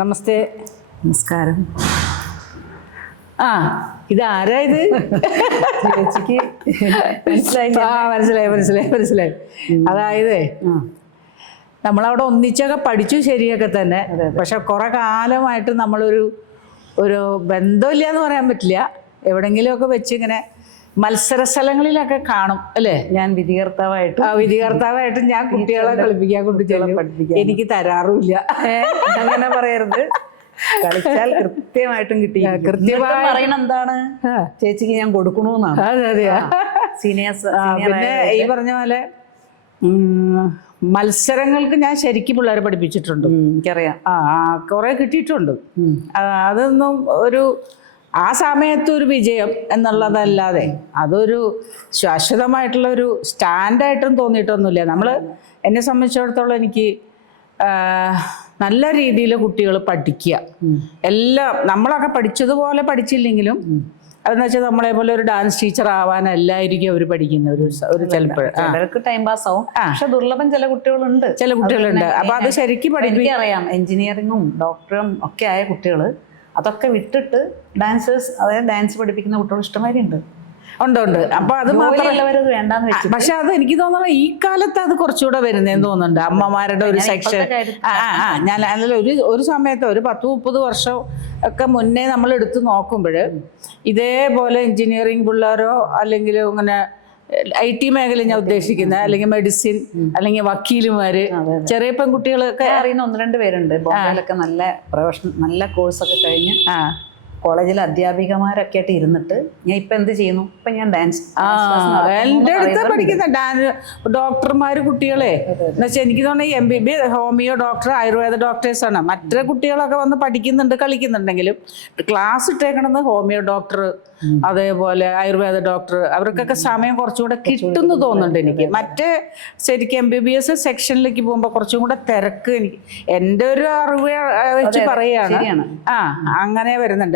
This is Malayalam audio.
നമസ്തേ. നമസ്കാരം. ആ, ഇതാരാ ഇത്? ചേച്ചിക്ക് മനസ്സിലായി. അതായത് നമ്മളവിടെ ഒന്നിച്ചൊക്കെ പഠിച്ചു ശരിയൊക്കെ തന്നെ. പക്ഷെ കുറെ കാലമായിട്ട് നമ്മളൊരു ബന്ധമില്ല എന്ന് പറയാൻ പറ്റില്ല. എവിടെങ്കിലുമൊക്കെ വെച്ച് ഇങ്ങനെ മത്സരസ്ഥലങ്ങളിലൊക്കെ കാണും അല്ലേ? ഞാൻ വിധികർത്താവായിട്ട് ഞാൻ കുട്ടികളെ കളിപ്പിക്കാൻ പഠിപ്പിക്കാൻ എനിക്ക് തരാറുമില്ല. അങ്ങനെ പറയരുത്. കളിച്ചാൽ കൃത്യമായിട്ടും കിട്ടി. കൃത്യമായി പറയണ എന്താണ്, ചേച്ചിക്ക് ഞാൻ കൊടുക്കണമെന്നാണ്. അതെയാ. സീനിയേഴ്സ് പിന്നെ ഈ പറഞ്ഞ പോലെ മത്സരങ്ങൾക്ക് ഞാൻ ശരിക്കും പിള്ളേരെ പഠിപ്പിച്ചിട്ടുണ്ട്. എനിക്കറിയാം. കുറെ കിട്ടിയിട്ടുണ്ട്. അതൊന്നും ആ സമയത്ത് ഒരു വിജയം എന്നുള്ളതല്ലാതെ അതൊരു ശാശ്വതമായിട്ടുള്ള ഒരു സ്റ്റാൻഡായിട്ടും തോന്നിയിട്ടൊന്നുമില്ല. എന്നെ സംബന്ധിച്ചിടത്തോളം എനിക്ക് നല്ല രീതിയിൽ കുട്ടികൾ പഠിക്കുക. എല്ലാം നമ്മളൊക്കെ പഠിച്ചതുപോലെ പഠിച്ചില്ലെങ്കിലും അതെന്ന് വെച്ചാൽ നമ്മളെ പോലെ ഒരു ഡാൻസ് ടീച്ചർ ആവാനല്ലായിരിക്കും അവർ പഠിക്കുന്ന ഒരു ചിലർക്ക് ടൈം പാസ് ആവും. പക്ഷെ ദുർലഭം ചില കുട്ടികളുണ്ട്. അപ്പൊ അത് ശരിക്കും എനിക്കറിയാം. എഞ്ചിനീയറിങ്ങും ഡോക്ടറും ഒക്കെ ആയ കുട്ടികൾ അതൊക്കെ വിട്ടിട്ട് അതായത് ഡാൻസ് പഠിപ്പിക്കുന്ന കുട്ടികൾ ഇഷ്ടമാതിരി ഉണ്ട്. അപ്പൊ അത് മാത്രമല്ല, വേണ്ടാന്ന് വെച്ചു. പക്ഷെ അത് എനിക്ക് തോന്നുന്നു ഈ കാലത്ത് അത് കുറച്ചുകൂടെ വരുന്നതെന്ന് തോന്നുന്നുണ്ട്. അമ്മമാരുടെ ഒരു സെക്ഷൻ. ഞാൻ ഒരു സമയത്ത് ഒരു 10-30 വർഷം ഒക്കെ മുന്നേ നമ്മൾ എടുത്ത് നോക്കുമ്പോൾ ഇതേപോലെ എഞ്ചിനീയറിംഗ് പിള്ളേരോ അല്ലെങ്കിൽ ഇങ്ങനെ IT മേഖല ഞാൻ ഉദ്ദേശിക്കുന്നത്, അല്ലെങ്കിൽ മെഡിസിൻ, അല്ലെങ്കിൽ വക്കീലുമാര്, ചെറിയ പെൺകുട്ടികളൊക്കെ അറിയുന്ന 1-2 പേരുണ്ട്. ബോംബെയിലൊക്കെ നല്ല കോഴ്സൊക്കെ കഴിഞ്ഞ് കോളേജിൽ അധ്യാപികമാരൊക്കെ ആയിട്ട് ഇരുന്നിട്ട് ഞാൻ ഇപ്പൊ എന്ത് ചെയ്യുന്നു, ഇപ്പൊ ഞാൻ ഡാൻസ് എൻ്റെ അടുത്ത് പഠിക്കുന്ന ഡോക്ടർമാര് കുട്ടികളെ എന്നുവെച്ചാൽ എനിക്ക് തോന്നുന്നു MBB ഹോമിയോ ഡോക്ടർ, ആയുർവേദ ഡോക്ടേഴ്സാണ്. മറ്റു കുട്ടികളൊക്കെ വന്ന് പഠിക്കുന്നുണ്ട്, കളിക്കുന്നുണ്ടെങ്കിലും ക്ലാസ് ഇട്ടേക്കണമെന്ന് ഹോമിയോ ഡോക്ടർ, അതേപോലെ ആയുർവേദ ഡോക്ടർ, അവർക്കൊക്കെ സമയം കുറച്ചുകൂടെ കിട്ടുമെന്ന് തോന്നുന്നുണ്ട് എനിക്ക്. മറ്റേ ശരിക്കും MBBS സെക്ഷനിലേക്ക് പോകുമ്പോൾ കുറച്ചും കൂടെ തിരക്ക് എനിക്ക് എൻ്റെ ഒരു അറിവ് വെച്ച് പറയുകയാണ്. അങ്ങനെ വരുന്നുണ്ട്.